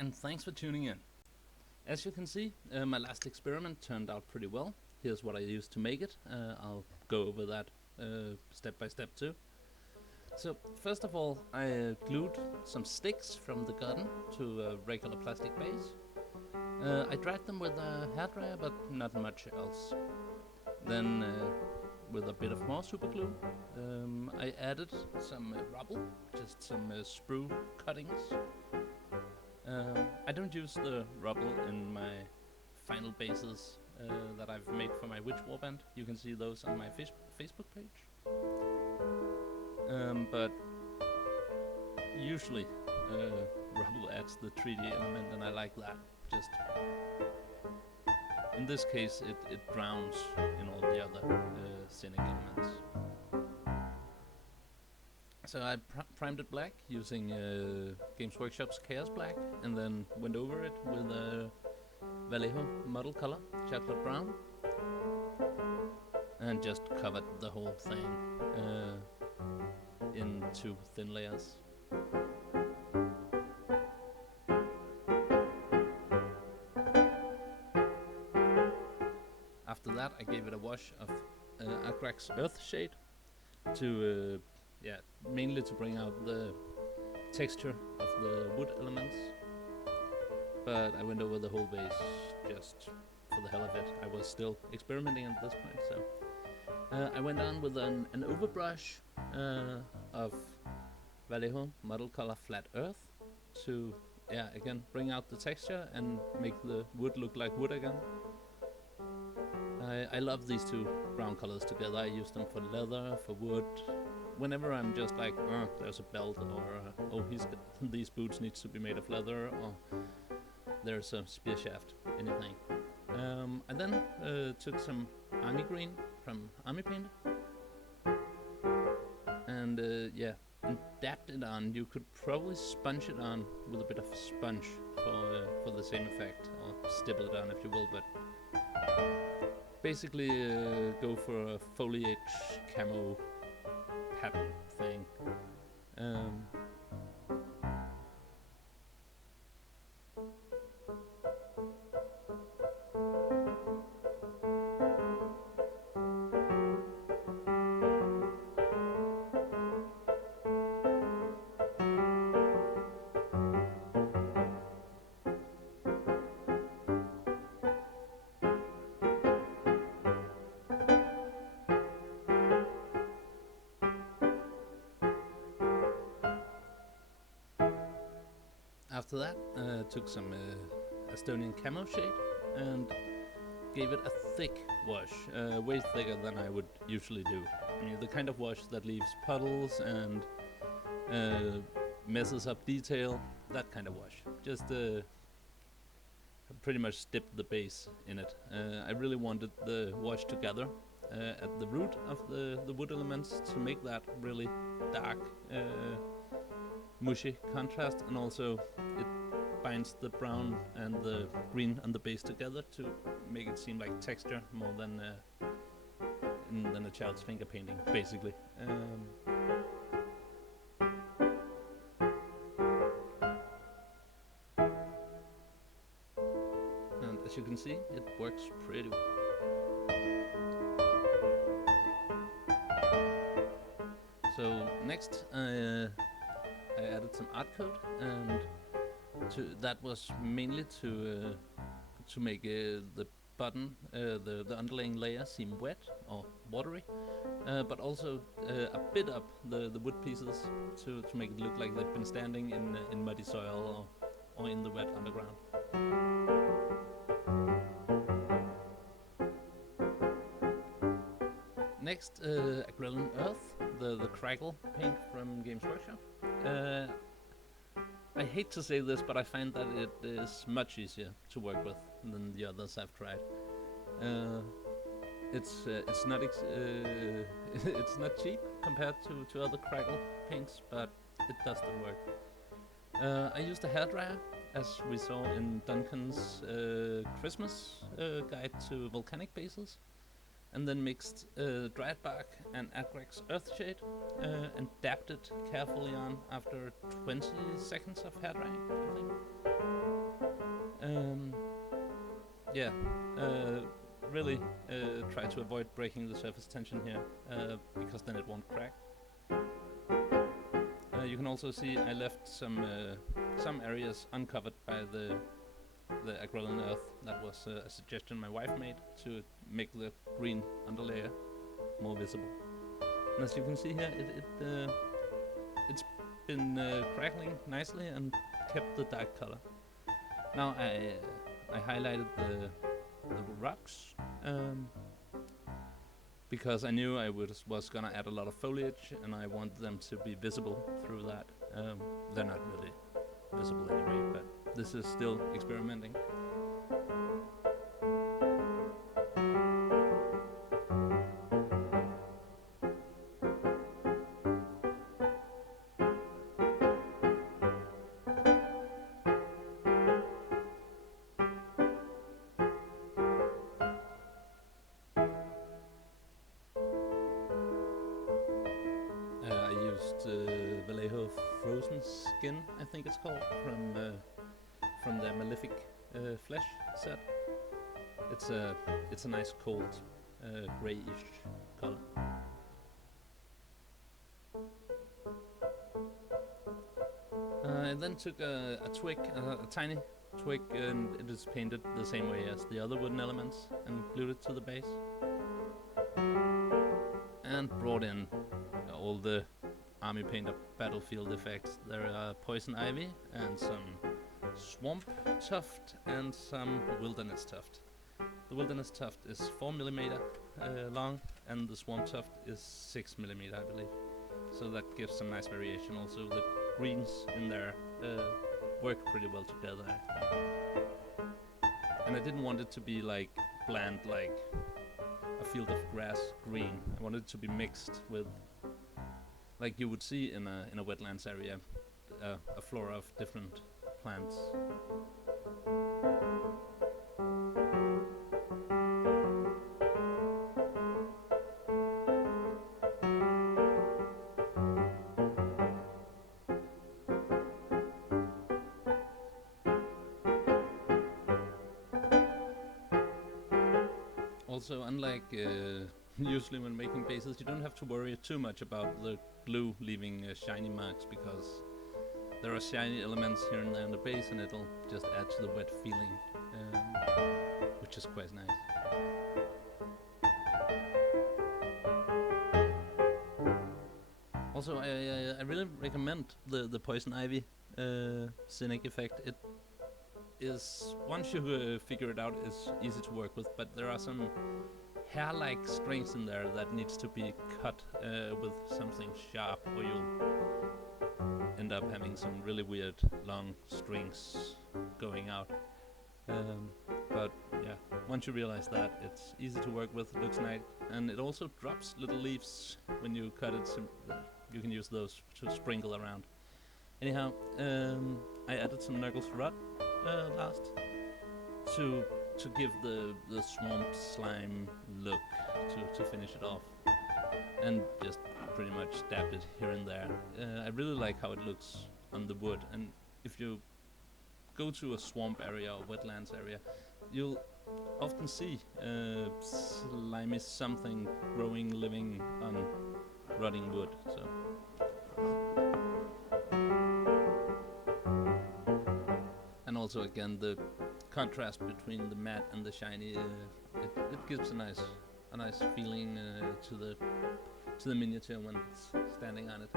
and thanks for tuning in. As you can see, my last experiment turned out pretty well. Here's what I used to make it. I'll go over that step by step too. So first of all, I glued some sticks from the garden to a regular plastic base. I dried them with a hairdryer, but not much else. Then with a bit of more super glue, I added some rubble, just some sprue cuttings. I don't use the rubble in my final bases that I've made for my witch warband. You can see those on my Facebook page. But usually rubble adds the 3D element, and I like that. Just in this case, it drowns in all the other scenic elements. So I primed it black using Games Workshop's Chaos Black, and then went over it with a Vallejo model color, chocolate brown, and just covered the whole thing in 2 thin layers. After that, I gave it a wash of Agrax Earth Shade to mainly to bring out the texture of the wood elements. But I went over the whole base just for the hell of it. I was still experimenting at this point, so I went on with an overbrush of Vallejo model color Flat Earth to again bring out the texture and make the wood look like wood again. I love these 2 brown colors together. I use them for leather, for wood. Whenever I'm just like, there's a belt, or these boots needs to be made of leather, or there's a spear shaft, anything. I then took some army green from Army Paint, and and dabbed it on. You could probably sponge it on with a bit of sponge for the same effect, or stipple it on if you will, but basically go for a foliage camo pattern thing. After that, took some Estonian camo shade and gave it a thick wash, way thicker than I would usually do. I mean, the kind of wash that leaves puddles and messes up detail, that kind of wash. Just pretty much dipped the base in it. I really wanted the wash to gather at the root of the wood elements to make that really dark, mushy contrast, and also it binds the brown and the green on the base together to make it seem like texture more than a child's finger painting, basically. And as you can see, it works pretty well. So next, I added some art code, and that was mainly to make the button, the underlaying layer seem wet or watery, but also a bit up the wood pieces to make it look like they've been standing in muddy soil or in the wet underground. Next, Acrylic Earth, the Craggle paint from Games Workshop. I hate to say this, but I find that it is much easier to work with than the others I've tried. It's not it's not cheap compared to other Craggle paints, but it does the work. I used a hairdryer, as we saw in Duncan's Christmas guide to volcanic bases, and then mixed dried bark and Agrax Earthshade and dabbed it carefully on after 20 seconds of hair drying, I think. yeah, really try to avoid breaking the surface tension here, because then it won't crack. You can also see I left some areas uncovered by the acrylic earth. That was a suggestion my wife made to make the green underlayer more visible. And as you can see here, it's been crackling nicely and kept the dark color. Now I highlighted the rocks, because I knew I was gonna add a lot of foliage, and I wanted them to be visible through that. They're not really visible anyway, but this is still experimenting. I used Vallejo frozen skin, I think it's called, from the Malefic flesh set. It's a nice cold greyish color. I then took a twig, a tiny twig, and it is painted the same way as the other wooden elements, and glued it to the base. And brought in all the army painter battlefield effects. There are poison ivy and some swamp tuft and some wilderness tuft. The wilderness tuft is 4mm long, and the swamp tuft is 6mm, I believe. So that gives some nice variation. Also, the greens in there work pretty well together. And I didn't want it to be like bland, like a field of grass green. I wanted it to be mixed with, like you would see in a wetlands area, a flora of different plants. Also, unlike usually when making bases, you don't have to worry too much about the glue leaving shiny marks, because there are shiny elements here and there in the base, and it'll just add to the wet feeling, which is quite nice. Also, I really recommend the poison ivy scenic effect. It is, once you figure it out, is easy to work with, but there are some hair-like strings in there that needs to be cut with something sharp, or you'll end up having some really weird long strings going out. But yeah, once you realize that, it's easy to work with, looks nice, and it also drops little leaves when you cut it. You can use those to sprinkle around. Anyhow, I added some Knuckles Rot last to give the swamp slime look to finish it off, and just pretty much dabbed it here and there. I really like how it looks on the wood, and if you go to a swamp area or wetlands area, you'll often see slimy something growing, living on rotting wood. So. And also, again, the contrast between the matte and the shiny, it gives a nice feeling to the miniature when it's standing on it.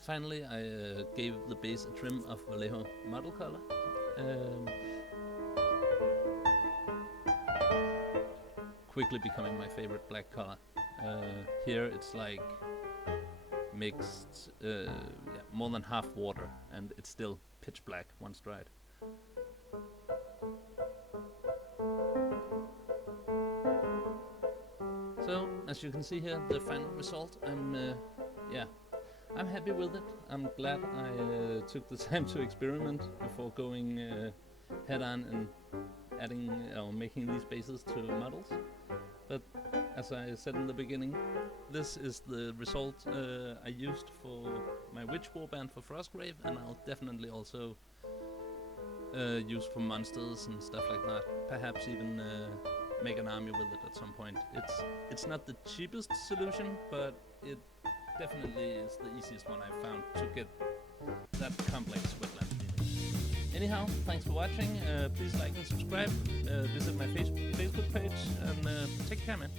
Finally, I gave the base a trim of Vallejo model color. Quickly becoming my favorite black color. Here it's like mixed, more than half water, and it's still pitch black once dried. So, as you can see here, the final result, I'm happy with it. I'm glad I took the time to experiment before going head on and adding or making these bases to models. But as I said in the beginning, this is the result I used for my witch warband for Frostgrave, and I'll definitely also use for monsters and stuff like that. Perhaps even make an army with it at some point. It's not the cheapest solution, but it definitely is the easiest one I've found to get that complex wetland feeling. Anyhow, thanks for watching. Please like and subscribe. Visit my Facebook page, and take care, man.